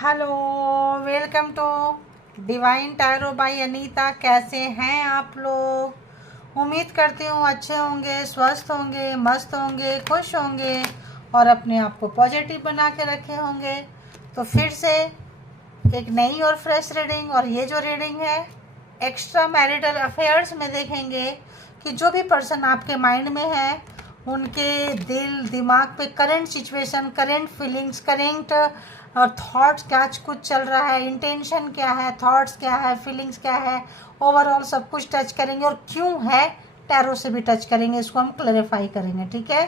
Hello, welcome to Divine Tarot by Anita. कैसे हैं आप लोग? उम्मीद करती हूँ अच्छे होंगे, स्वस्थ होंगे, मस्त होंगे, खुश होंगे और अपने आप को पॉजिटिव बना के रखे होंगे। तो फिर से एक नई और फ्रेश रीडिंग, और ये जो रीडिंग है एक्स्ट्रा मैरिटल अफेयर्स में देखेंगे कि जो भी पर्सन आपके माइंड में है उनके दिल दिमाग पे current situation, current feelings, current thoughts क्या कुछ चल रहा है, इंटेंशन क्या है, थॉट्स क्या है, फीलिंग्स क्या है, ओवरऑल सब कुछ टच करेंगे और क्यों है टैरो से भी टच करेंगे, इसको हम क्लैरिफाई करेंगे। ठीक है,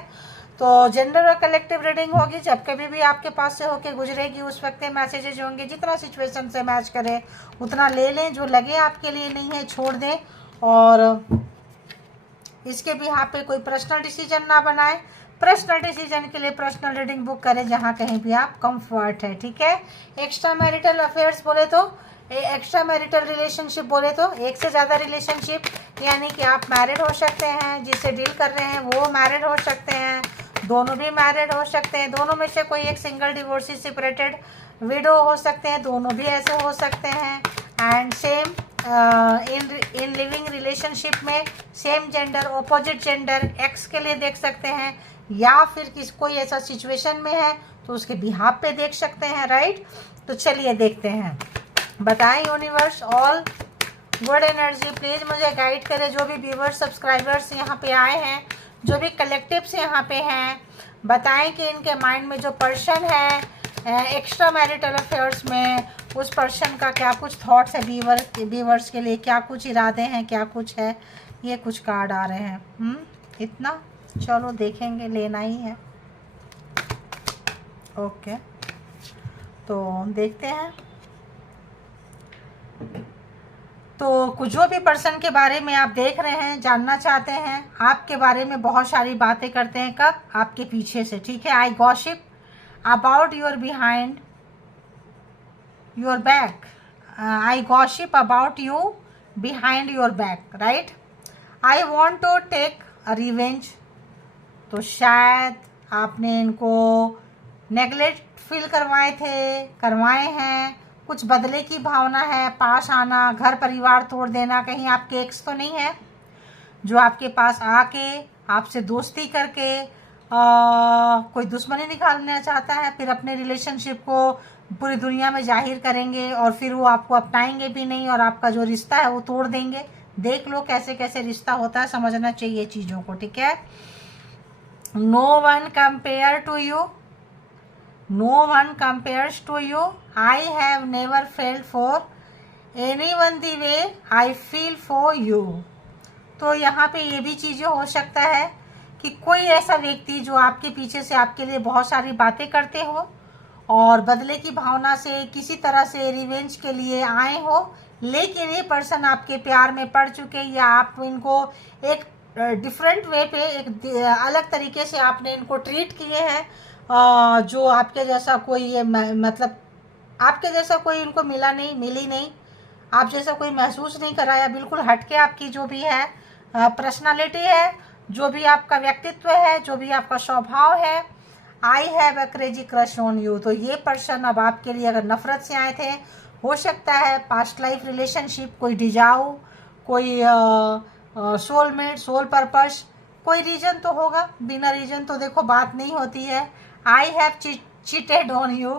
तो जनरल और कलेक्टिव रीडिंग होगी। जब कभी भी आपके पास से होके गुजरेगी उस वक्त मैसेजेज होंगे, जितना सिचुएशन से मैच करे उतना ले लें, जो लगे आपके लिए नहीं है छोड़ दें, और इसके भी यहाँ पे कोई पर्सनल डिसीजन ना बनाए। पर्सनल डिसीजन के लिए पर्सनल रीडिंग बुक करें जहाँ कहीं भी आप कंफर्ट है। ठीक है, एक्स्ट्रा मैरिटल अफेयर्स बोले तो, एक्स्ट्रा मैरिटल रिलेशनशिप बोले तो एक से ज़्यादा रिलेशनशिप, यानी कि आप मैरिड हो सकते हैं, जिससे डील कर रहे हैं वो मैरिड हो सकते हैं, दोनों भी मैरिड हो सकते हैं, दोनों में से कोई एक सिंगल डिवोर्सी सेपरेटेड विडो हो सकते हैं, दोनों भी ऐसे हो सकते हैं। And same in living relationship में same gender, opposite gender, ex के लिए देख सकते हैं, या फिर कोई ऐसा सिचुएशन में है तो उसके बिहाफ पे देख सकते हैं। राइट, तो चलिए देखते हैं। बताएं universe, all good energy please मुझे गाइड करें। जो भी व्यूवर्स सब्सक्राइबर्स यहाँ पे आए हैं, जो भी कलेक्टिव्स यहाँ पे हैं, बताएं कि इनके माइंड में जो पर्सन है एक्स्ट्रा मैरिटल अफेयर्स में, उस पर्सन का क्या कुछ थॉट्स है, व्यूवर्स के लिए क्या कुछ इरादे हैं, क्या कुछ है। ये कुछ कार्ड आ रहे हैं। इतना चलो देखेंगे, लेना ही है। ओके, तो देखते हैं। तो जो भी पर्सन के बारे में आप देख रहे हैं, जानना चाहते हैं, आपके बारे में बहुत सारी बातें करते हैं। कब? आपके पीछे से। ठीक है, I gossip about your behind your back, I gossip about you behind your back. Right, I want to take a revenge. तो शायद आपने इनको नेगलेक्ट फील करवाए हैं, कुछ बदले की भावना है, पास आना, घर परिवार तोड़ देना। कहीं आपके एक्स तो नहीं है जो आपके पास आके आपसे दोस्ती करके कोई दुश्मनी निकालना चाहता है, फिर अपने रिलेशनशिप को पूरी दुनिया में जाहिर करेंगे और फिर वो आपको अपनाएंगे भी नहीं और आपका जो रिश्ता है वो तोड़ देंगे। देख लो कैसे कैसे रिश्ता होता है, समझना चाहिए चीज़ों को। ठीक है, no one compare to you, no one compares to you. I have never felt for anyone the way I feel for you. तो यहाँ पे ये भी चीज़ें हो सकता है कि कोई ऐसा व्यक्ति जो आपके पीछे से आपके लिए बहुत सारी बातें करते हो और बदले की भावना से किसी तरह से रिवेंज के लिए आए हो, लेकिन ये पर्सन आपके प्यार में पड़ चुके, या आप इनको एक डिफरेंट वे पे, एक अलग तरीके से आपने इनको ट्रीट किए हैं, जो आपके जैसा कोई ये मतलब आपके जैसा कोई इनको मिली नहीं, आप जैसा कोई महसूस नहीं कराया, बिल्कुल हटके आपकी जो भी है पर्सनालिटी है, जो भी आपका व्यक्तित्व है, जो भी आपका स्वभाव है। I have a crazy crush on you. तो ये पर्सन अब आपके लिए अगर नफरत से आए थे, हो सकता है पास्ट लाइफ रिलेशनशिप, कोई डिजाऊ, कोई सोलमेट, सोल पर्पस, कोई रीजन तो होगा। बिना रीजन तो देखो बात नहीं होती है। I have cheated on you,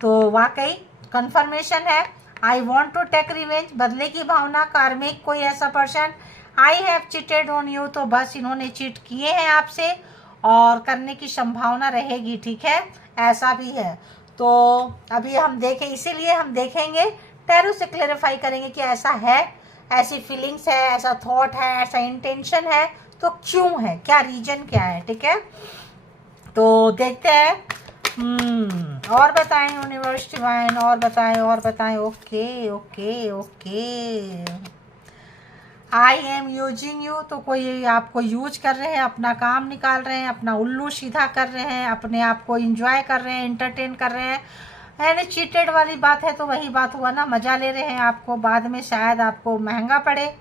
तो वाकई कंफर्मेशन है। I want to take revenge, बदले की भावना, कार्मिक कोई ऐसा person. I have cheated on you, तो बस इन्होंने चीट किए हैं आपसे और करने की संभावना रहेगी। ठीक है, ऐसा भी है। तो अभी हम देखें, इसीलिए हम देखेंगे, टैरो से क्लेरिफाई करेंगे कि ऐसा है, ऐसी फीलिंग्स है, ऐसा थॉट है, ऐसा इंटेंशन है, तो क्यों है, क्या रीजन क्या है। ठीक है, तो देखते हैं। और बताएं यूनिवर्स डिवाइन, और बताएं। Okay okay okay, I am using you, तो कोई आपको यूज कर रहे हैं, अपना काम निकाल रहे हैं, अपना उल्लू सीधा कर रहे हैं, अपने आप को इंजॉय कर रहे हैं, इंटरटेन कर रहे हैं। यानी चीटेड वाली बात है तो वही बात हुआ ना, मजा ले रहे हैं आपको, बाद में शायद आपको महंगा पड़े।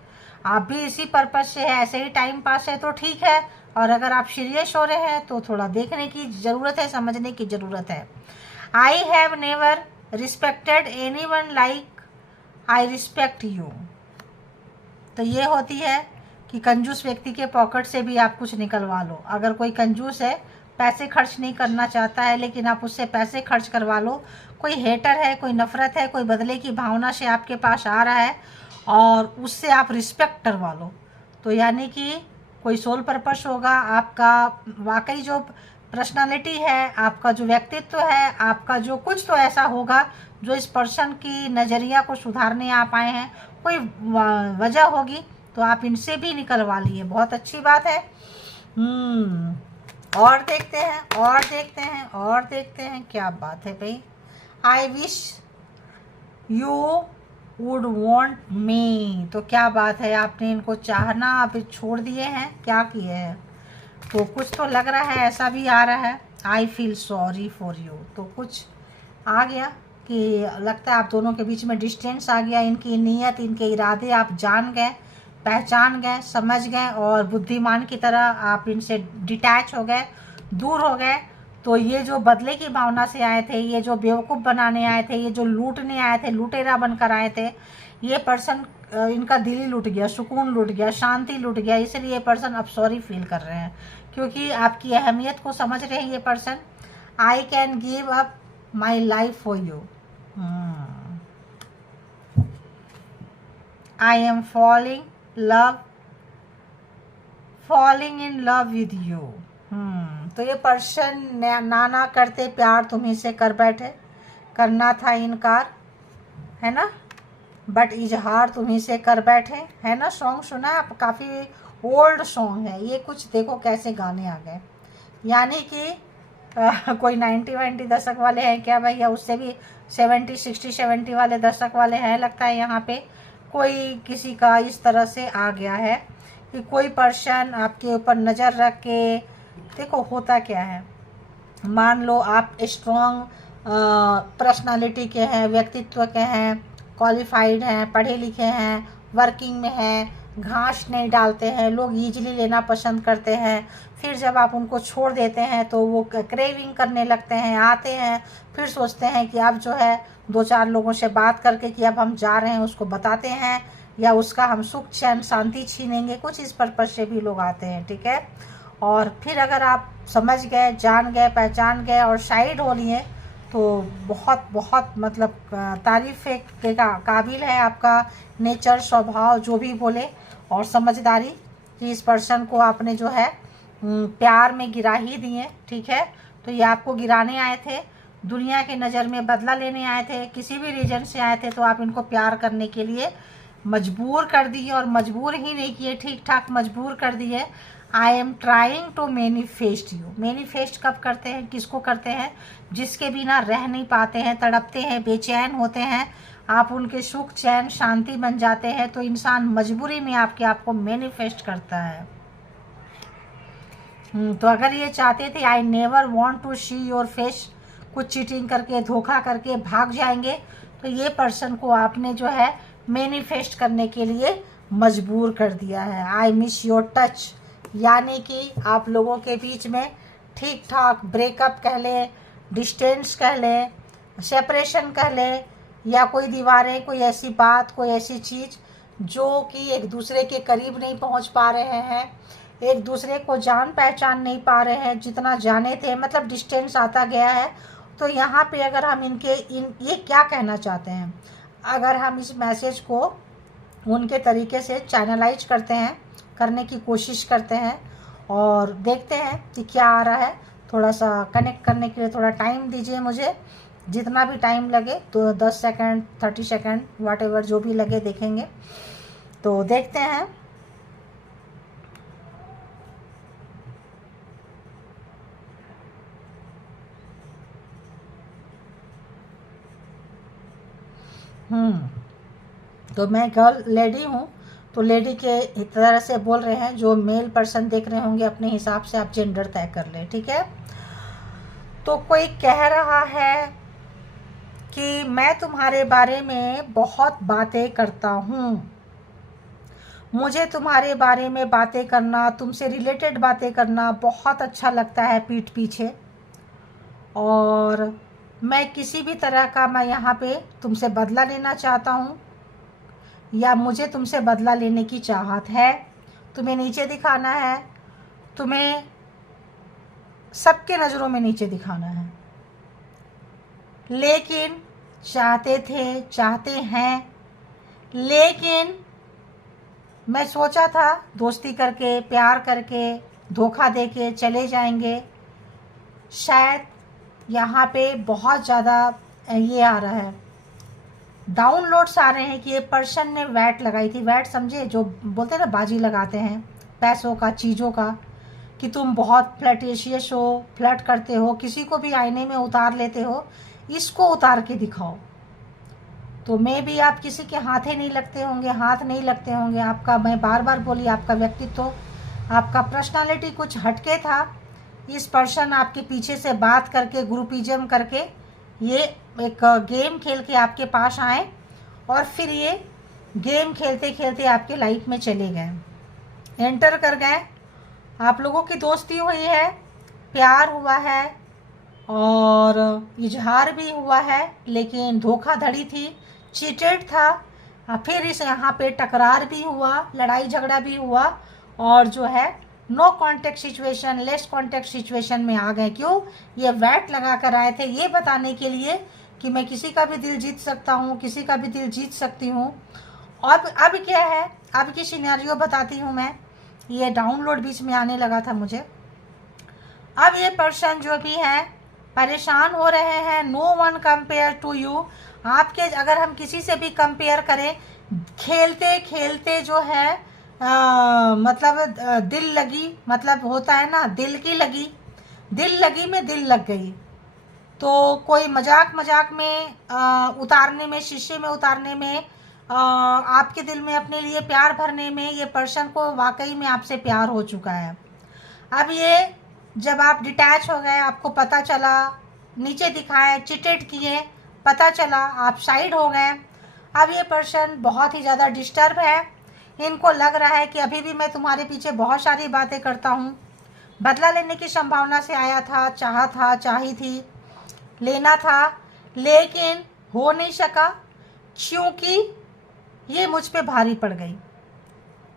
आप भी इसी पर्पज से है, ऐसे ही टाइम पास है तो ठीक है, और अगर आप सीरियस हो रहे हैं तो थोड़ा देखने की ज़रूरत है, समझने की ज़रूरत है। I have never respected anyone like I respect you. तो ये होती है कि कंजूस व्यक्ति के पॉकेट से भी आप कुछ निकलवा लो। अगर कोई कंजूस है, पैसे खर्च नहीं करना चाहता है, लेकिन आप उससे पैसे खर्च करवा लो, कोई हेटर है, कोई नफ़रत है, कोई बदले की भावना से आपके पास आ रहा है और उससे आप रिस्पेक्ट करवा लो, तो यानी कि कोई सोल पर्पस होगा आपका। वाकई जो पर्सनालिटी है, आपका जो व्यक्तित्व है, आपका जो कुछ तो ऐसा होगा जो इस पर्सन की नज़रिया को सुधारने आप आए हैं। कोई वजह होगी तो आप इनसे भी निकलवा लिए, बहुत अच्छी बात है। और देखते हैं, और देखते हैं, और देखते हैं, क्या बात है भाई। I wish you would want me. तो क्या बात है, आपने इनको चाहना आप छोड़ दिए हैं, क्या किए हैं? तो कुछ तो लग रहा है, ऐसा भी आ रहा है। I feel sorry for you, तो कुछ आ गया कि लगता है आप दोनों के बीच में डिस्टेंस आ गया। इनकी नीयत, इनके इरादे आप जान गए, पहचान गए, समझ गए और बुद्धिमान की तरह आप इनसे डिटैच हो गए, दूर हो गए। तो ये जो बदले की भावना से आए थे, ये जो बेवकूफ़ बनाने आए थे, ये जो लूटने आए थे, लुटेरा बनकर आए थे, ये पर्सन इनका दिल ही लुट गया, सुकून लुट गया, शांति लुट गया। इसलिए ये पर्सन अब सॉरी फील कर रहे हैं, क्योंकि आपकी अहमियत को समझ रहे हैं ये person. I can give up my life for you. I am falling in love with you. तो ये पर्सन नाना करते प्यार तुम्ही से कर बैठे, करना था इनकार, है ना, बट इजहार तुम्ही से कर बैठे, है ना। सॉन्ग सुना है आप, काफ़ी ओल्ड सॉन्ग है ये। कुछ देखो कैसे गाने आ गए, यानी कि कोई 90-90 दशक वाले हैं क्या भैया, उससे भी 70-60-70 वाले दशक वाले हैं लगता है। यहाँ पे कोई किसी का इस तरह से आ गया है कि कोई पर्सन आपके ऊपर नज़र रख के, देखो होता क्या है, मान लो आप स्ट्रॉन्ग पर्सनालिटी के हैं, व्यक्तित्व के हैं, क्वालिफाइड हैं, पढ़े लिखे हैं, वर्किंग में हैं, घास नहीं डालते हैं, लोग ईजिली लेना पसंद करते हैं। फिर जब आप उनको छोड़ देते हैं तो वो क्रेविंग करने लगते हैं, आते हैं, फिर सोचते हैं कि अब जो है 2-4 लोगों से बात करके कि अब हम जा रहे हैं, उसको बताते हैं या उसका हम सुख चैन शांति छीनेंगे, कुछ इस पर्पज से भी लोग आते हैं, ठीक है। और फिर अगर आप समझ गए, जान गए, पहचान गए और साइड हो लिए तो बहुत बहुत मतलब तारीफ़ के काबिल है आपका नेचर, स्वभाव, जो भी बोले, और समझदारी कि इस पर्सन को आपने जो है प्यार में गिरा ही दिए, ठीक है। तो ये आपको गिराने आए थे, दुनिया की नज़र में बदला लेने आए थे, किसी भी रीजन से आए थे, तो आप इनको प्यार करने के लिए मजबूर कर दिए, और मजबूर ही नहीं किए, ठीक ठाक मजबूर कर दिए। I am trying to manifest you. Manifest कब करते हैं, किसको करते हैं? जिसके बिना रह नहीं पाते हैं, तड़पते हैं, बेचैन होते हैं, आप उनके सुख चैन शांति बन जाते हैं, तो इंसान मजबूरी में आपको मैनिफेस्ट करता है। तो अगर ये चाहते थे I never want to see your face, कुछ चीटिंग करके, धोखा करके भाग जाएंगे, तो ये पर्सन को आपने जो है मैनिफेस्ट करने के लिए मजबूर कर दिया है। आई मिस योर टच, यानी कि आप लोगों के बीच में ठीक ठाक ब्रेकअप कह लें, डिस्टेंस कह लें, सेपरेशन कह लें, या कोई दीवारें, कोई ऐसी बात, कोई ऐसी चीज़ जो कि एक दूसरे के करीब नहीं पहुंच पा रहे हैं, एक दूसरे को जान पहचान नहीं पा रहे हैं, जितना जाने थे, मतलब डिस्टेंस आता गया है। तो यहाँ पे अगर हम ये क्या कहना चाहते हैं, अगर हम इस मैसेज को उनके तरीके से चैनलाइज करते हैं, करने की कोशिश करते हैं और देखते हैं कि क्या आ रहा है, थोड़ा सा कनेक्ट करने के लिए थोड़ा टाइम दीजिए मुझे, जितना भी टाइम लगे, तो 10 सेकंड, 30 सेकंड, व्हाटएवर जो भी लगे देखेंगे। तो देखते हैं। तो मैं गर्ल लेडी हूँ, तो लेडी के तरह से बोल रहे हैं, जो मेल पर्सन देख रहे होंगे अपने हिसाब से आप जेंडर तय कर लें, ठीक है। तो कोई कह रहा है कि मैं तुम्हारे बारे में बहुत बातें करता हूँ, मुझे तुम्हारे बारे में बातें करना, तुमसे रिलेटेड बातें करना बहुत अच्छा लगता है पीठ पीछे, और मैं किसी भी तरह का मैं यहाँ पे तुमसे बदला लेना चाहता हूँ या मुझे तुमसे बदला लेने की चाहत है। तुम्हें नीचे दिखाना है, तुम्हें सबके नज़रों में नीचे दिखाना है, लेकिन चाहते थे, चाहते हैं, लेकिन मैं सोचा था दोस्ती करके, प्यार करके, धोखा देके चले जाएंगे। शायद यहाँ पे बहुत ज़्यादा ये आ रहा है, डाउनलोड्स आ रहे हैं कि ये पर्सन ने वैट लगाई थी। वैट समझे, जो बोलते हैं ना बाजी लगाते हैं पैसों का, चीज़ों का, कि तुम बहुत फ्लर्टेशियस हो, फ्लर्ट करते हो, किसी को भी आईने में उतार लेते हो, इसको उतार के दिखाओ। तो मे भी आप किसी के हाथे नहीं लगते होंगे, हाथ नहीं लगते होंगे। आपका, मैं बार बार बोली, आपका व्यक्तित्व, आपका पर्सनालिटी कुछ हटके था। इस पर्सन आपके पीछे से बात करके, ग्रुपिज्म करके, ये एक गेम खेल के आपके पास आए और फिर ये गेम खेलते खेलते आपके लाइफ में चले गए, एंटर कर गए। आप लोगों की दोस्ती हुई है, प्यार हुआ है और इजहार भी हुआ है, लेकिन धोखाधड़ी थी, चीटेड था। फिर इस यहाँ पे टकरार भी हुआ, लड़ाई झगड़ा भी हुआ और जो है no contact situation, less contact situation में आ गए। क्यों? ये वैट लगा कर आए थे ये बताने के लिए कि मैं किसी का भी दिल जीत सकता हूँ, किसी का भी दिल जीत सकती हूँ। अब क्या है, अब की सिनेरियो बताती हूँ मैं। ये डाउनलोड बीच में आने लगा था मुझे। अब ये पर्सन जो भी है परेशान हो रहे हैं। No one compare to you. आपके, अगर हम किसी से भी कंपेयर करें, खेलते खेलते जो है मतलब दिल लगी, मतलब होता है ना दिल की लगी, दिल लगी में दिल लग गई। तो कोई मजाक मजाक में उतारने में, शीशे में उतारने में, आपके दिल में अपने लिए प्यार भरने में ये पर्सन को वाकई में आपसे प्यार हो चुका है। अब ये जब आप डिटैच हो गए, आपको पता चला, नीचे दिखाए, चिटेड किए, पता चला, आप साइड हो गए। अब ये पर्सन बहुत ही ज़्यादा डिस्टर्ब है। इनको लग रहा है कि अभी भी मैं तुम्हारे पीछे बहुत सारी बातें करता हूँ, बदला लेने की संभावना से आया था, चाहा था, चाही थी, लेना था, लेकिन हो नहीं सका क्योंकि ये मुझ पे भारी पड़ गई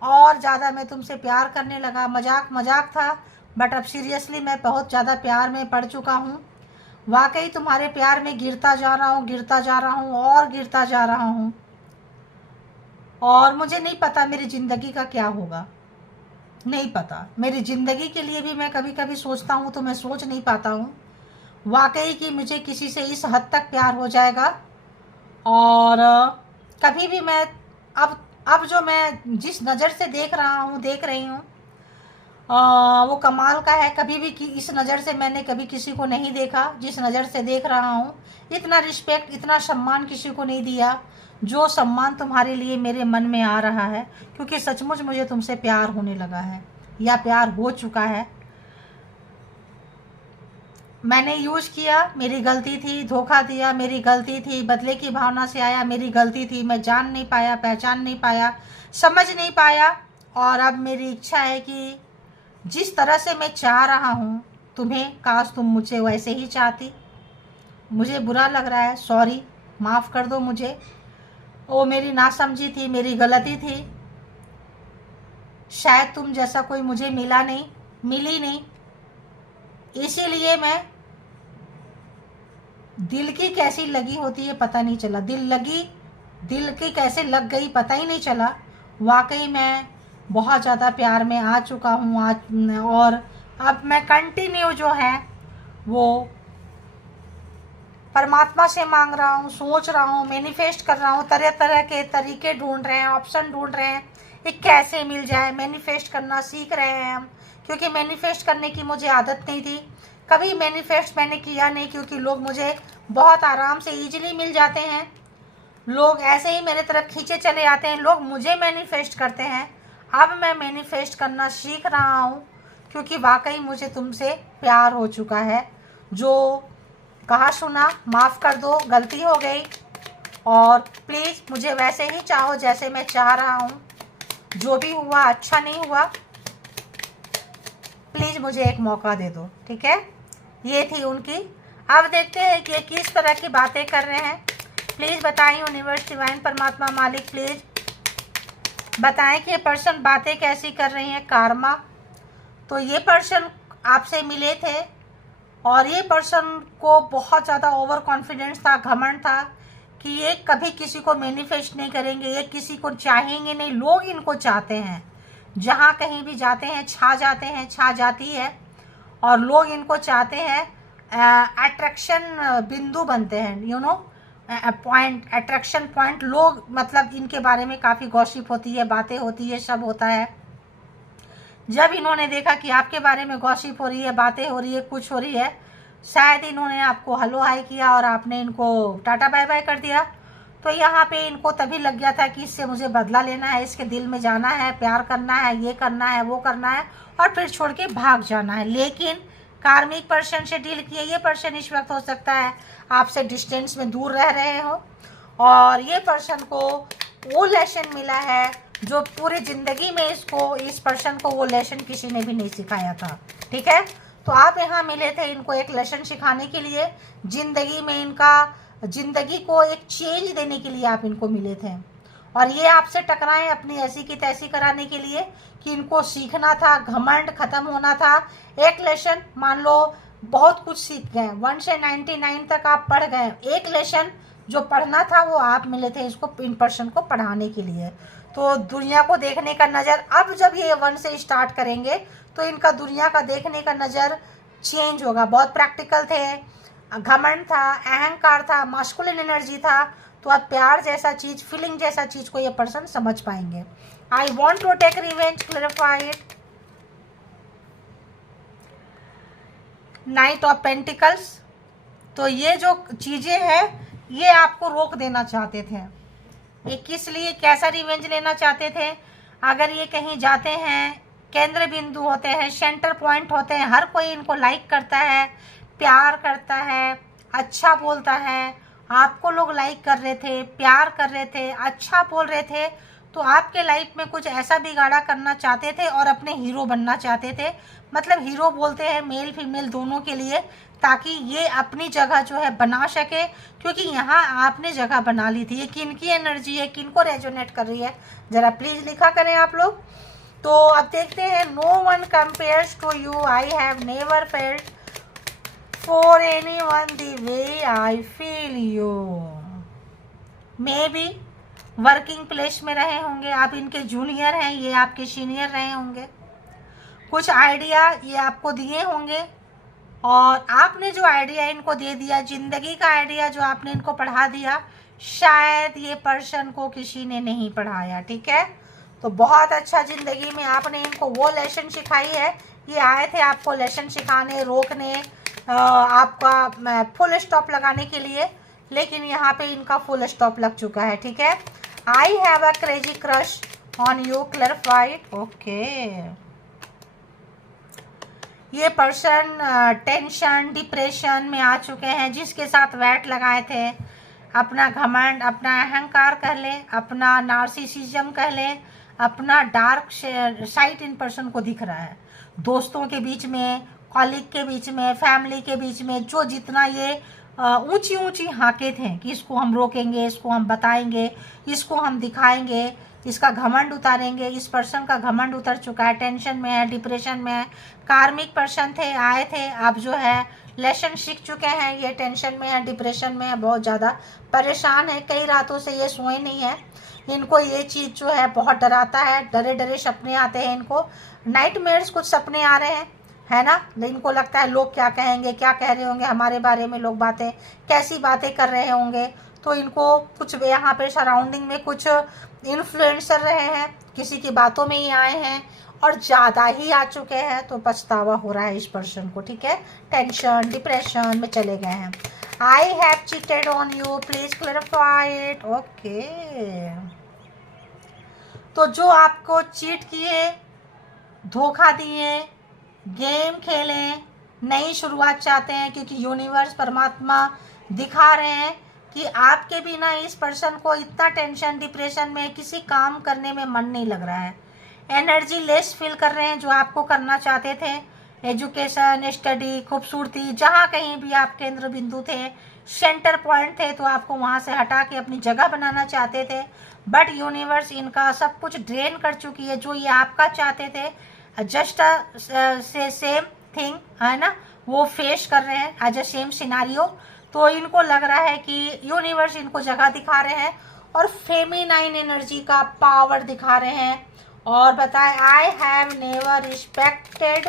और ज़्यादा मैं तुमसे प्यार करने लगा। मजाक मजाक था, बट अब सीरियसली मैं बहुत ज़्यादा प्यार में पड़ चुका हूँ। वाकई तुम्हारे प्यार में गिरता जा रहा हूँ, गिरता जा रहा हूँ और गिरता जा रहा हूँ। और मुझे नहीं पता मेरी ज़िंदगी का क्या होगा, नहीं पता। मेरी ज़िंदगी के लिए भी मैं कभी कभी सोचता हूँ तो मैं सोच नहीं पाता हूँ वाकई कि मुझे किसी से इस हद तक प्यार हो जाएगा। और कभी भी मैं अब जो मैं जिस नज़र से देख रहा हूँ, देख रही हूँ, वो कमाल का है। कभी भी इस नज़र से मैंने कभी किसी को नहीं देखा जिस नज़र से देख रहा हूँ। इतना रिस्पेक्ट, इतना सम्मान किसी को नहीं दिया जो सम्मान तुम्हारे लिए मेरे मन में आ रहा है, क्योंकि सचमुच मुझे तुमसे प्यार होने लगा है या प्यार हो चुका है। मैंने यूज किया, मेरी गलती थी, धोखा दिया, मेरी गलती थी, बदले की भावना से आया, मेरी गलती थी, मैं जान नहीं पाया, पहचान नहीं पाया, समझ नहीं पाया। और अब मेरी इच्छा है कि जिस तरह से मैं चाह रहा हूँ तुम्हें, काश तुम मुझे वैसे ही चाहती। मुझे बुरा लग रहा है, सॉरी, माफ़ कर दो मुझे। वो मेरी नासमझी थी, मेरी गलती थी। शायद तुम जैसा कोई मुझे मिली नहीं, इसीलिए मैं, दिल की कैसी लगी होती है पता नहीं चला, दिल की कैसे लग गई पता ही नहीं चला। वाकई मैं बहुत ज़्यादा प्यार में आ चुका हूँ आज। और अब मैं कंटिन्यू जो है वो परमात्मा से मांग रहा हूँ, सोच रहा हूँ, मैनिफेस्ट कर रहा हूँ, तरह तरह के तरीके ढूंढ रहे हैं, ऑप्शन ढूंढ रहे हैं ये कैसे मिल जाए। मैनिफेस्ट करना सीख रहे हैं हम, क्योंकि मैनिफेस्ट करने की मुझे आदत नहीं थी। कभी मैनिफेस्ट मैंने किया नहीं, क्योंकि लोग मुझे बहुत आराम से ईजिली मिल जाते हैं। लोग ऐसे ही मेरे तरफ खींचे चले आते हैं, लोग मुझे मैनिफेस्ट करते हैं। अब मैं मैनिफेस्ट करना सीख रहा हूँ, क्योंकि वाकई मुझे तुमसे प्यार हो चुका है। जो कहा सुना माफ़ कर दो, गलती हो गई, और प्लीज़ मुझे वैसे ही चाहो जैसे मैं चाह रहा हूँ। जो भी हुआ अच्छा नहीं हुआ, प्लीज़ मुझे एक मौका दे दो, ठीक है। ये थी उनकी। अब देखते हैं कि ये किस तरह की बातें कर रहे हैं। प्लीज़ बताएं यूनिवर्स, डिवाइन, परमात्मा, मालिक, प्लीज़ बताएं कि ये पर्सन बातें कैसी कर रही हैं। कार्मा, तो ये पर्सन आपसे मिले थे और ये पर्सन को बहुत ज़्यादा ओवर कॉन्फिडेंस था, घमंड था कि ये कभी किसी को मैनिफेस्ट नहीं करेंगे, ये किसी को चाहेंगे नहीं, लोग इनको चाहते हैं। जहाँ कहीं भी जाते हैं छा जाते हैं, छा जाती है और लोग इनको चाहते हैं। अट्रैक्शन बिंदु बनते हैं, you know, point, attraction point. लोग मतलब इनके बारे में काफ़ी गॉसिप होती है, बातें होती है, सब होता है। जब इन्होंने देखा कि आपके बारे में गॉसिप हो रही है, बातें हो रही है, कुछ हो रही है, शायद इन्होंने आपको हेलो हाय किया और आपने इनको टाटा बाय बाय कर दिया। तो यहाँ पे इनको तभी लग गया था कि इससे मुझे बदला लेना है, इसके दिल में जाना है, प्यार करना है, ये करना है, वो करना है और फिर छोड़ के भाग जाना है। लेकिन कार्मिक पर्सन से डील किए ये पर्सन इस वक्त हो सकता है आपसे डिस्टेंस में दूर रह रहे हो और ये पर्सन को वो लेसन मिला है जो पूरी ज़िंदगी में इसको, इस पर्सन को वो लेसन किसी ने भी नहीं सिखाया था। ठीक है, तो आप यहाँ मिले थे इनको एक लेसन सिखाने के लिए, ज़िंदगी में इनका, ज़िंदगी को एक चेंज देने के लिए आप इनको मिले थे और ये आपसे टकराएं अपनी ऐसी की तैसी कराने के लिए कि इनको सीखना था, घमंड खत्म होना था। एक लेसन, मान लो बहुत कुछ सीख गए, 1 से 99 तक आप पढ़ गए, एक लेसन जो पढ़ना था वो आप मिले थे इसको, इन पर्सन को पढ़ाने के लिए। तो दुनिया को देखने का नज़र, अब जब ये 1 से स्टार्ट करेंगे तो इनका दुनिया का देखने का नज़र चेंज होगा। बहुत प्रैक्टिकल थे, घमंड था, अहंकार था, मास्कुलिन एनर्जी था, तो अब प्यार जैसा चीज़, फीलिंग जैसा चीज़ को ये पर्सन समझ पाएंगे। I want to take revenge, clarify it. Knight of Pentacles, तो ये जो चीज़ें हैं ये आपको रोक देना चाहते थे। ये किस लिए, कैसा रिवेंज लेना चाहते थे? अगर ये कहीं जाते हैं, केंद्र बिंदु होते हैं, सेंटर पॉइंट होते हैं, हर कोई इनको लाइक करता है, प्यार करता है, अच्छा बोलता है, आपको लोग लाइक कर रहे थे, प्यार कर रहे थे, अच्छा बोल रहे थे, तो आपके लाइफ में कुछ ऐसा बिगाड़ा करना चाहते थे और अपने हीरो बनना चाहते थे। मतलब हीरो बोलते हैं मेल फीमेल दोनों के लिए, ताकि ये अपनी जगह जो है बना सके, क्योंकि यहाँ आपने जगह बना ली थी। ये किन की एनर्जी है, किन को रेजोनेट कर रही है, ज़रा प्लीज़ लिखा करें आप लोग। तो अब देखते हैं, no one compares to you, I have never felt for anyone the way I feel you. Maybe working place में रहे होंगे, आप इनके जूनियर हैं, ये आपके सीनियर रहे होंगे, कुछ आइडिया ये आपको दिए होंगे और आपने जो आइडिया इनको दे दिया, ज़िंदगी का आइडिया जो आपने इनको पढ़ा दिया, शायद ये पर्सन को किसी ने नहीं पढ़ाया। ठीक है, तो बहुत अच्छा ज़िंदगी में आपने इनको वो लेसन सिखाई है। ये आए थे आपको लेसन सिखाने, रोकने, आपका फुल स्टॉप लगाने के लिए, लेकिन यहाँ पे इनका फुल स्टॉप लग चुका है। ठीक है, I have a crazy crush on you, clarified. Okay, ये पर्सन टेंशन, डिप्रेशन में आ चुके हैं, जिसके साथ वैट लगाए थे, अपना घमंड, अपना अहंकार कह ले, अपना नार्सिसिज्म कह ले, अपना डार्क साइड इन पर्सन को दिख रहा है। दोस्तों के बीच में, कॉलीग के बीच में, फैमिली के बीच में, जो जितना ये ऊंची ऊंची हाके थे कि इसको हम रोकेंगे, इसको हम बताएंगे, इसको हम दिखाएंगे, इसका घमंड उतारेंगे, इस पर्सन का घमंड उतर चुका है, टेंशन में है, डिप्रेशन में है। कार्मिक पर्सन थे, आए थे, अब जो है लेसन सीख चुके हैं, ये टेंशन में है, डिप्रेशन में है, बहुत ज़्यादा परेशान है, कई रातों से ये सोए नहीं है। इनको ये चीज़ जो है बहुत डराता है, डरे डरे सपने आते हैं इनको, नाइटमेयर्स कुछ सपने आ रहे हैं, है ना। इनको लगता है लोग क्या कहेंगे, क्या कह रहे होंगे हमारे बारे में, लोग बातें कैसी बातें कर रहे होंगे। तो इनको कुछ यहाँ पे सराउंडिंग में कुछ इन्फ्लुएंसर रहे हैं, किसी की बातों में ही आए हैं और ज़्यादा ही आ चुके हैं, तो पछतावा हो रहा है इस पर्सन को। ठीक है, टेंशन, डिप्रेशन में चले गए हैं। आई have cheated on you, please clarify it. Okay, तो जो आपको चीट किए, धोखा दिए, गेम खेले, नई शुरुआत चाहते हैं, क्योंकि यूनिवर्स, परमात्मा दिखा रहे हैं कि आपके बिना इस पर्सन को इतना टेंशन, डिप्रेशन में, किसी काम करने में मन नहीं लग रहा है, एनर्जी लेस फील कर रहे हैं जो आपको करना चाहते थे। एजुकेशन, स्टडी, खूबसूरती, जहाँ कहीं भी आप केंद्र बिंदु थे, सेंटर पॉइंट थे, तो आपको वहाँ से हटा के अपनी जगह बनाना चाहते थे। बट यूनिवर्स इनका सब कुछ ड्रेन कर चुकी है, जो ये आपका चाहते थे। जस्ट से सेम थिंग है ना, वो फेस कर रहे हैं एज अ सेम सिनारियो। तो इनको लग रहा है कि यूनिवर्स इनको जगह दिखा रहे हैं और फेमिनाइन एनर्जी का पावर दिखा रहे हैं। और बताएं, आई have never respected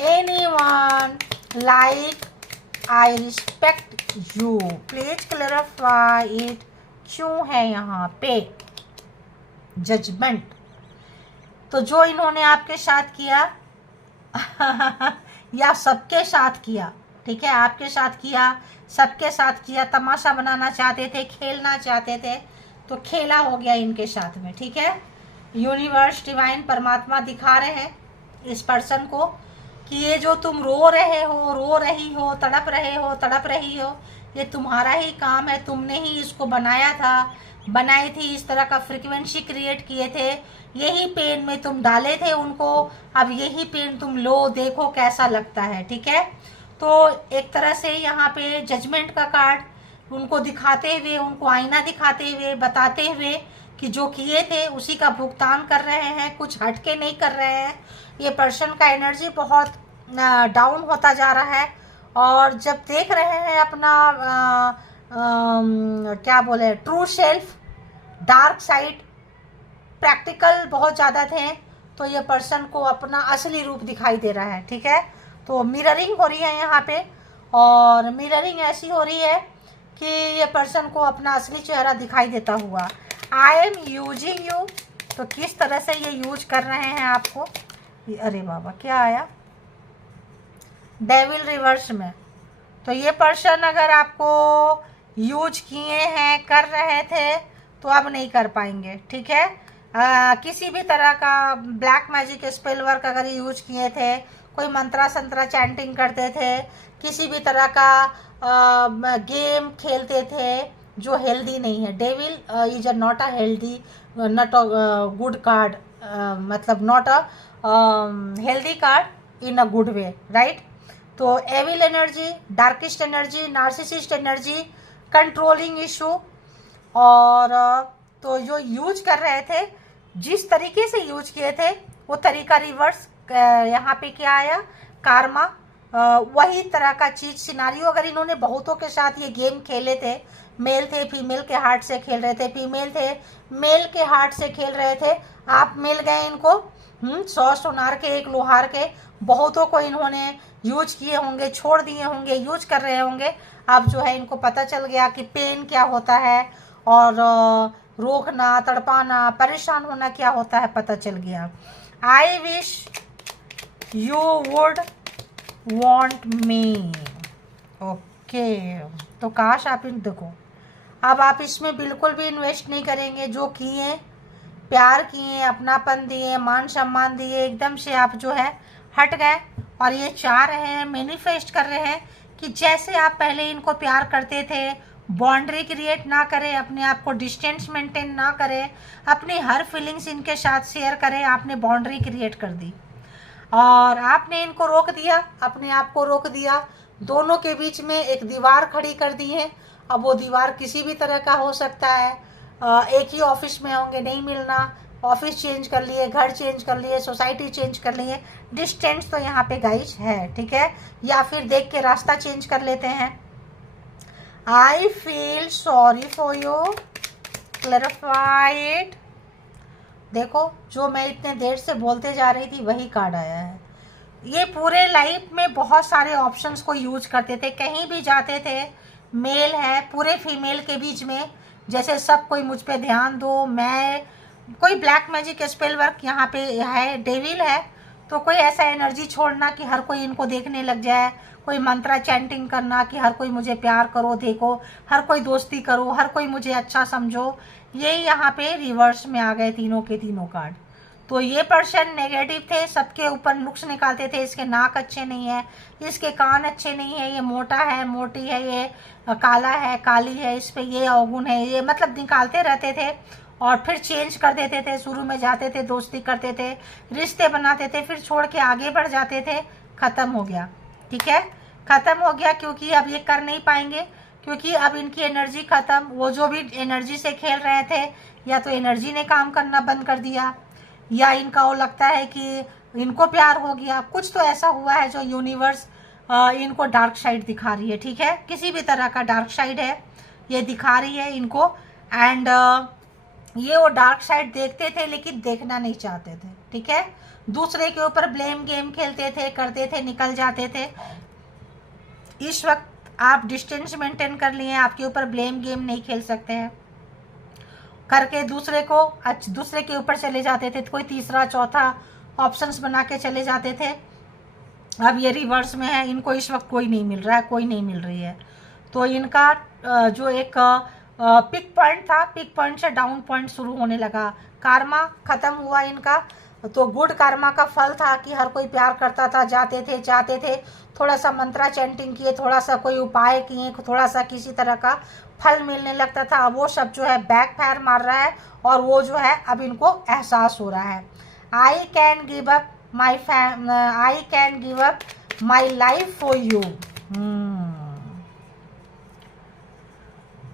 anyone like I respect you, please clarify it. क्यों है यहाँ पे जजमेंट? तो जो इन्होंने आपके साथ किया या सबके साथ किया, ठीक है, आपके साथ किया, सबके साथ किया, तमाशा बनाना चाहते थे, खेलना चाहते थे, तो खेला हो गया इनके साथ में, ठीक है। यूनिवर्स, डिवाइन, परमात्मा दिखा रहे हैं इस पर्सन को कि ये जो तुम रो रहे हो, रो रही हो, तड़प रहे हो, तड़प रही हो, ये तुम्हारा ही काम है, तुमने ही इसको बनाया था, बनाई थी, इस तरह का फ्रीक्वेंसी क्रिएट किए थे, यही पेन में तुम डाले थे उनको, अब यही पेन तुम लो, देखो कैसा लगता है, ठीक है। तो एक तरह से यहाँ पे जजमेंट का कार्ड उनको दिखाते हुए, उनको आईना दिखाते हुए, बताते हुए कि जो किए थे उसी का भुगतान कर रहे हैं, कुछ हटके नहीं कर रहे हैं। ये पर्सन का एनर्जी बहुत डाउन होता जा रहा है। और जब देख रहे हैं अपना क्या बोले, true self, dark side, practical बहुत ज़्यादा थे, तो ये पर्सन को अपना असली रूप दिखाई दे रहा है, ठीक है। तो मिररिंग हो रही है यहाँ पे, और मिररिंग ऐसी हो रही है कि ये पर्सन को अपना असली चेहरा दिखाई देता हुआ। आई एम यूजिंग यू, तो किस तरह से ये यूज कर रहे हैं आपको। अरे बाबा, क्या आया, डेविल रिवर्स में। तो ये पर्सन अगर आपको यूज किए हैं, कर रहे थे, तो अब नहीं कर पाएंगे, ठीक है। किसी भी तरह का ब्लैक मैजिक स्पेल वर्क अगर यूज किए थे, कोई मंत्रा संतरा चैंटिंग करते थे, किसी भी तरह का गेम खेलते थे जो हेल्दी नहीं है। Devil is not a healthy, not a good card, मतलब not a healthy card in a good way, right. तो evil energy, darkest energy, narcissist energy, controlling issue, और तो जो यूज कर रहे थे, जिस तरीके से यूज किए थे वो तरीका रिवर्स। यहाँ पे क्या आया, कार्मा, वही तरह का चीज सिनारियो। अगर इन्होंने बहुतों के साथ ये गेम खेले थे, मेल थे फीमेल के हार्ट से खेल रहे थे, फीमेल थे मेल के हार्ट से खेल रहे थे, आप मिल गए इनको 100 सोनार के, एक लोहार के, बहुतों को इन्होंने यूज किए होंगे, छोड़ दिए होंगे, यूज कर रहे होंगे। अब जो है इनको पता चल गया कि पेन क्या होता है, और रोकना, तड़पाना, परेशान होना क्या होता है, पता चल गया। I wish you would want me, okay. तो काश आप इन, देखो अब आप इसमें बिल्कुल भी इन्वेस्ट नहीं करेंगे। जो किए, प्यार किए, अपनापन दिए, मान सम्मान दिए, एकदम से आप जो है हट गए। और ये चाह रहे हैं, मैनिफेस्ट कर रहे हैं कि जैसे आप पहले इनको प्यार करते थे, बाउंड्री क्रिएट ना करें, अपने आप को डिस्टेंस मेंटेन ना करें, अपनी हर फीलिंग्स इनके साथ शेयर करें, आपने बाउंड्री क्रिएट कर दी और आपने इनको रोक दिया, अपने आप को रोक दिया, दोनों के बीच में एक दीवार खड़ी कर दी है। अब वो दीवार किसी भी तरह का हो सकता है, एक ही ऑफिस में होंगे, नहीं मिलना, ऑफिस चेंज कर लिए, घर चेंज कर लिए, सोसाइटी चेंज कर लिए, डिस्टेंस तो यहाँ पे गाइस है, ठीक है। या फिर देख के रास्ता चेंज कर लेते हैं। I feel sorry for you, clarify it. देखो, जो मैं इतने देर से बोलते जा रही थी वही कार्ड आया है। ये पूरे लाइफ में बहुत सारे ऑप्शंस को यूज करते थे, कहीं भी जाते थे, मेल है पूरे फीमेल के बीच में, जैसे सब कोई मुझ पे ध्यान दो, मैं कोई ब्लैक मैजिक स्पेल वर्क यहाँ पे है, डेविल है, तो कोई ऐसा एनर्जी छोड़ना कि हर कोई इनको देखने लग जाए, कोई मंत्रा चैंटिंग करना कि हर कोई मुझे प्यार करो, देखो, हर कोई दोस्ती करो, हर कोई मुझे अच्छा समझो। ये यहाँ पे रिवर्स में आ गए तीनों के तीनों कार्ड। तो ये पर्सन नेगेटिव थे, सबके ऊपर नुक्स निकालते थे, इसके नाक अच्छे नहीं है, इसके कान अच्छे नहीं है, ये मोटा है, मोटी है, ये काला है, काली है, इस पे ये अवगुण है, ये मतलब निकालते रहते थे और फिर चेंज कर देते थे। शुरू में जाते थे, दोस्ती करते थे, रिश्ते बनाते थे, फिर छोड़ के आगे बढ़ जाते थे, ख़त्म हो गया, ठीक है, ख़त्म हो गया, क्योंकि अब ये कर नहीं पाएंगे, क्योंकि अब इनकी एनर्जी ख़त्म। वो जो भी एनर्जी से खेल रहे थे, या तो एनर्जी ने काम करना बंद कर दिया, या इनका वो लगता है कि इनको प्यार हो गया, कुछ तो ऐसा हुआ है जो यूनिवर्स इनको डार्क साइड दिखा रही है, ठीक है, किसी भी तरह का डार्क साइड है ये दिखा रही है इनको। एंड ये वो डार्क साइड देखते थे लेकिन देखना नहीं चाहते थे, ठीक है, दूसरे के ऊपर ब्लेम गेम खेलते थे, करते थे, निकल जाते थे। इस वक्त आप डिस्टेंस मेंटेन कर लिए, आपके ऊपर ब्लेम गेम नहीं खेल सकते हैं करके दूसरे के ऊपर चले जाते थे, कोई तीसरा चौथा ऑप्शंस बना के चले जाते थे। अब ये रिवर्स में है, इनको इस वक्त कोई नहीं मिल रहा है, कोई नहीं मिल रही है। तो इनका जो एक पिक पॉइंट था, पिक पॉइंट से डाउन पॉइंट शुरू होने लगा, कार्मा ख़त्म हुआ इनका। तो गुड कार्मा का फल था कि हर कोई प्यार करता था, जाते थे, चाहते थे, थोड़ा सा मंत्रा चैंटिंग किए, थोड़ा सा कोई उपाय किए, थोड़ा सा किसी तरह का फल मिलने लगता था। वो सब जो है बैक फायर मार रहा है, और वो जो है अब इनको एहसास हो रहा है, I can give up my life for you.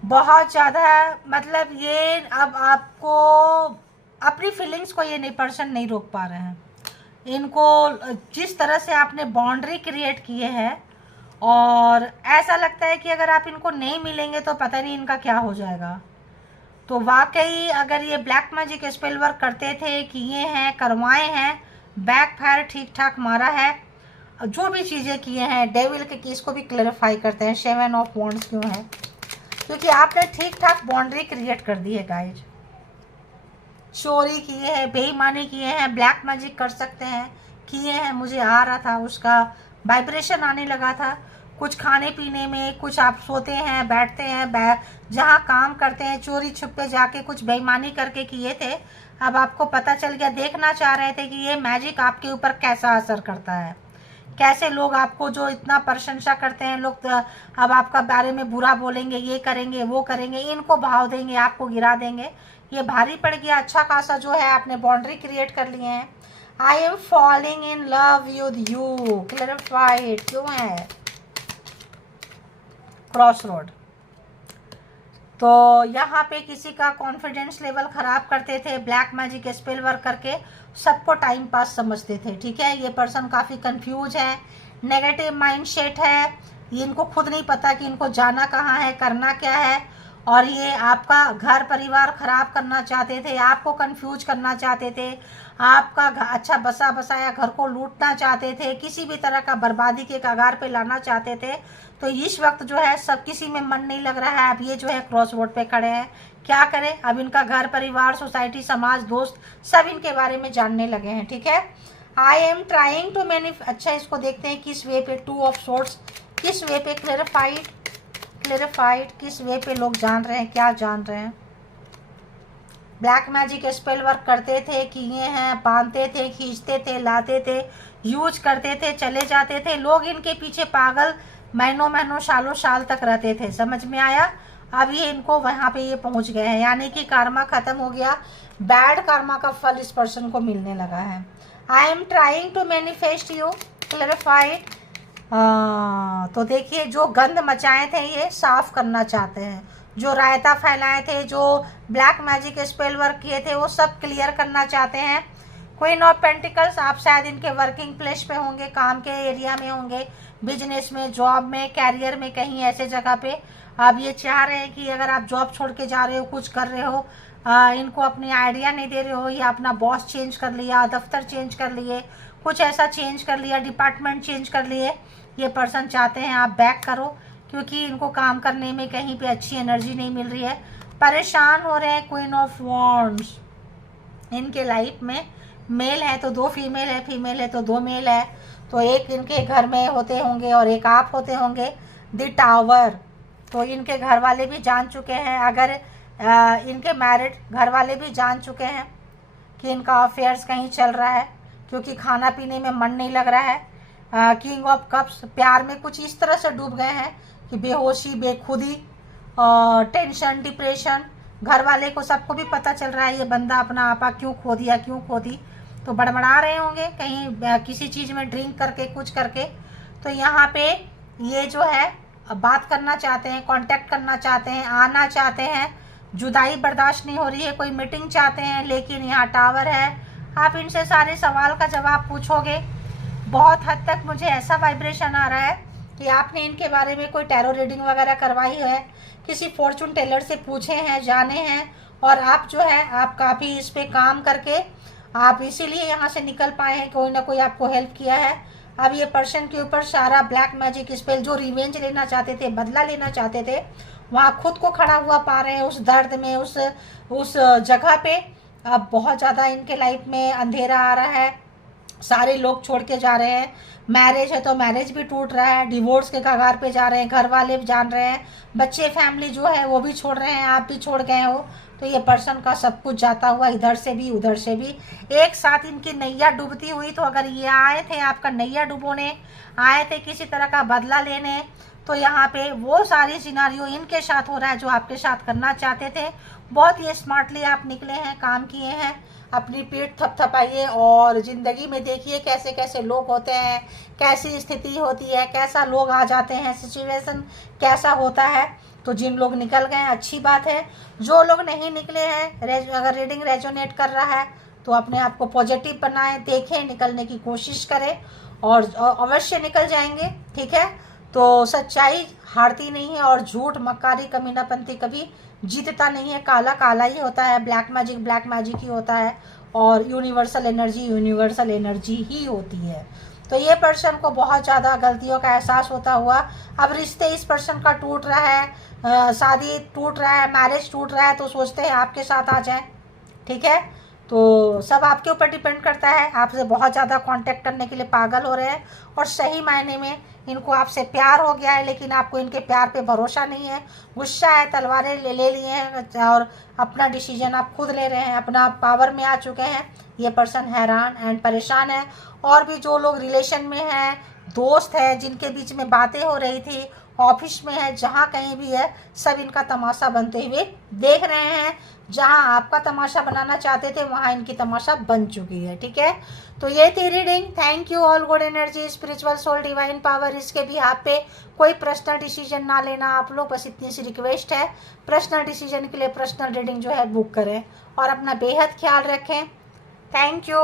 बहुत ज़्यादा, मतलब ये अब आपको अपनी फीलिंग्स को ये पर्सन नहीं रोक पा रहे हैं। इनको जिस तरह से आपने बाउंड्री क्रिएट किए हैं, और ऐसा लगता है कि अगर आप इनको नहीं मिलेंगे तो पता नहीं इनका क्या हो जाएगा। तो वाकई अगर ये ब्लैक मैजिक स्पेल वर्क करते थे, किए हैं, करवाए हैं, बैक फायर ठीक ठाक मारा है, जो भी चीज़ें किए हैं, डेविल के केस को भी क्लैरिफाई करते हैं। 7 ऑफ वॉन्ड्स क्यों है? क्योंकि आपने ठीक ठाक बाउंड्री क्रिएट कर दी है गाइज। चोरी किए हैं, बेईमानी किए हैं, ब्लैक मैजिक कर सकते हैं, किए हैं, मुझे आ रहा था, उसका वाइब्रेशन आने लगा था। कुछ खाने पीने में, कुछ आप सोते हैं, बैठते हैं, जहाँ काम करते हैं, चोरी छुपे जाके कुछ बेईमानी करके किए थे। अब आपको पता चल गया, देखना चाह रहे थे कि ये मैजिक आपके ऊपर कैसा असर करता है, कैसे लोग आपको जो इतना प्रशंसा करते हैं, लोग अब आपका बारे में बुरा बोलेंगे, ये करेंगे, वो करेंगे, इनको भाव देंगे, आपको गिरा देंगे। ये भारी पड़ गया। अच्छा खासा जो है आपने बाउंड्री क्रिएट कर लिए हैं। I am falling in love with you, clarified क्यों है? Cross road. तो यहाँ पे किसी का कॉन्फिडेंस लेवल ख़राब करते थे, ब्लैक मैजिक स्पेल वर्क करके सबको टाइम पास समझते थे, ठीक है। ये पर्सन काफ़ी कंफ्यूज है, नेगेटिव माइंडसेट है, इनको खुद नहीं पता कि इनको जाना कहाँ है, करना क्या है। और ये आपका घर परिवार ख़राब करना चाहते थे, आपको कंफ्यूज करना चाहते थे, आपका अच्छा बसा बसाया घर को लूटना चाहते थे, किसी भी तरह का बर्बादी के कगार पे लाना चाहते थे। तो इस वक्त जो है सब किसी में मन नहीं लग रहा है। अब ये जो है क्रॉस रोड पे खड़े हैं, क्या करें? अब इनका घर परिवार, सोसाइटी, समाज, दोस्त सब इनके बारे में जानने लगे हैं, ठीक है। आई एम ट्राइंग टू अच्छा, इसको देखते हैं किस वे पे, 2 ऑफ सोर्ड्स, किस वे पे क्लेरिफाइड, किस वे पे लोग जान रहे हैं, क्या जान रहे हैं। ब्लैक मैजिक स्पेल वर्क करते थे, किए हैं, बांधते थे, खींचते थे, लाते थे, यूज करते थे, चले जाते थे। लोग इनके पीछे पागल महीनों सालों साल तक रहते थे, समझ में आया। अब ये इनको वहाँ पे ये पहुँच गए हैं, यानी कि कार्मा ख़त्म हो गया, बैड कार्मा का फल इस पर्सन को मिलने लगा है। I am trying to manifest you, clarified. तो देखिए, जो गंद मचाए थे ये साफ करना चाहते हैं, जो रायता फैलाए थे, जो ब्लैक मैजिक स्पेल वर्क किए थे, वो सब क्लियर करना चाहते हैं। क्वीन ऑफ पेंटिकल्स, आप शायद इनके वर्किंग प्लेस पे होंगे, काम के एरिया में होंगे, बिजनेस में, जॉब में, कैरियर में, कहीं ऐसे जगह पे आप ये चाह रहे हैं कि अगर आप जॉब छोड़ के जा रहे हो, कुछ कर रहे हो, इनको अपनी आइडिया नहीं दे रहे हो, या अपना बॉस चेंज कर लिया, दफ्तर चेंज कर लिए, कुछ ऐसा चेंज कर लिया, डिपार्टमेंट चेंज कर लिए, ये पर्सन चाहते हैं आप बैक करो, क्योंकि इनको काम करने में कहीं पे अच्छी एनर्जी नहीं मिल रही है, परेशान हो रहे हैं। क्वीन ऑफ वॉन्ड्स, इनके लाइफ में मेल है तो 2 फीमेल है, फीमेल है तो 2 मेल है। तो एक इनके घर में होते होंगे और एक आप होते होंगे। द टावर, तो इनके घर वाले भी जान चुके हैं, अगर इनके मैरिड घर वाले भी जान चुके हैं कि इनका अफेयर्स कहीं चल रहा है, क्योंकि खाना पीने में मन नहीं लग रहा है। किंग ऑफ कप्स, प्यार में कुछ इस तरह से डूब गए हैं कि बेहोशी, बेखुदी, टेंशन, डिप्रेशन। घर वाले को, सबको भी पता चल रहा है ये बंदा अपना आपा क्यों खो दिया, क्यों खो दी। तो बड़बड़ा रहे होंगे कहीं किसी चीज़ में ड्रिंक करके कुछ करके। तो यहाँ पे ये जो है बात करना चाहते हैं, कांटेक्ट करना चाहते हैं, आना चाहते हैं, जुदाई बर्दाश्त नहीं हो रही है, कोई मीटिंग चाहते हैं, लेकिन यहाँ टावर है। आप इनसे सारे सवाल का जवाब पूछोगे। बहुत हद तक मुझे ऐसा वाइब्रेशन आ रहा है कि आपने इनके बारे में कोई टैरो रीडिंग वगैरह करवाई है, किसी फॉर्चून टेलर से पूछे हैं, जाने हैं, और आप जो है आप काफ़ी इस पे काम करके आप इसीलिए यहाँ से निकल पाए हैं, कोई ना कोई आपको हेल्प किया है। अब ये पर्सन के ऊपर सारा ब्लैक मैजिक स्पेल, जो रिवेंज लेना चाहते थे, बदला लेना चाहते थे, वहाँ खुद को खड़ा हुआ पा रहे हैं उस दर्द में, उस जगह पे। अब बहुत ज़्यादा इनके लाइफ में अंधेरा आ रहा है, सारे लोग छोड़ के जा रहे हैं। मैरिज है तो मैरिज भी टूट रहा है, डिवोर्स के कगार पे जा रहे हैं, घर वाले भी जान रहे हैं, बच्चे फैमिली जो है वो भी छोड़ रहे हैं, आप भी छोड़ गए हो। तो ये पर्सन का सब कुछ जाता हुआ इधर से भी उधर से भी, एक साथ इनकी नैया डूबती हुई। तो अगर ये आए थे आपका नैया डुबोने, आए थे किसी तरह का बदला लेने, तो यहाँ पे वो सारी सिनारियो इनके साथ हो रहा है जो आपके साथ करना चाहते थे। बहुत ही स्मार्टली आप निकले हैं, काम किए हैं। अपनी पीठ थपथपाइए और ज़िंदगी में देखिए कैसे कैसे लोग होते हैं, कैसी स्थिति होती है, कैसा लोग आ जाते हैं, सिचुएशन कैसा होता है। तो जिन लोग निकल गए अच्छी बात है, जो लोग नहीं निकले हैं, अगर रीडिंग रेजोनेट कर रहा है तो अपने आप को पॉजिटिव बनाएं, देखें, निकलने की कोशिश करें और अवश्य निकल जाएंगे। ठीक है, तो सच्चाई हारती नहीं है और झूठ, मक्कारी, कमीनापंती कभी जीतता नहीं है। काला काला ही होता है, ब्लैक मैजिक ही होता है, और यूनिवर्सल एनर्जी ही होती है। तो ये पर्सन को बहुत ज़्यादा गलतियों का एहसास होता हुआ अब रिश्ते इस पर्सन का टूट रहा है, शादी टूट रहा है, मैरिज टूट रहा है, तो सोचते हैं आपके साथ आ जाएं। ठीक है, तो सब आपके ऊपर डिपेंड करता है। आपसे बहुत ज़्यादा कांटेक्ट करने के लिए पागल हो रहे हैं, और सही मायने में इनको आपसे प्यार हो गया है, लेकिन आपको इनके प्यार पे भरोसा नहीं है, गुस्सा है, तलवारें ले लिए हैं और अपना डिसीजन आप खुद ले रहे हैं, अपना पावर में आ चुके हैं। ये पर्सन हैरान एंड परेशान है। और भी जो लोग रिलेशन में हैं, दोस्त हैं, जिनके बीच में बातें हो रही थी, ऑफिस में है, जहाँ कहीं भी है, सब इनका तमाशा बनते हुए देख रहे हैं। जहाँ आपका तमाशा बनाना चाहते थे वहाँ इनकी तमाशा बन चुकी है। ठीक है, तो ये थी reading. Thank you all, good energy, spiritual soul, divine power. इसके भी आप पे कोई पर्सनल डिसीजन ना लेना आप लोग, बस इतनी सी रिक्वेस्ट है। पर्सनल डिसीजन के लिए पर्सनल रीडिंग जो है बुक करें और अपना बेहद ख्याल रखें। Thank you.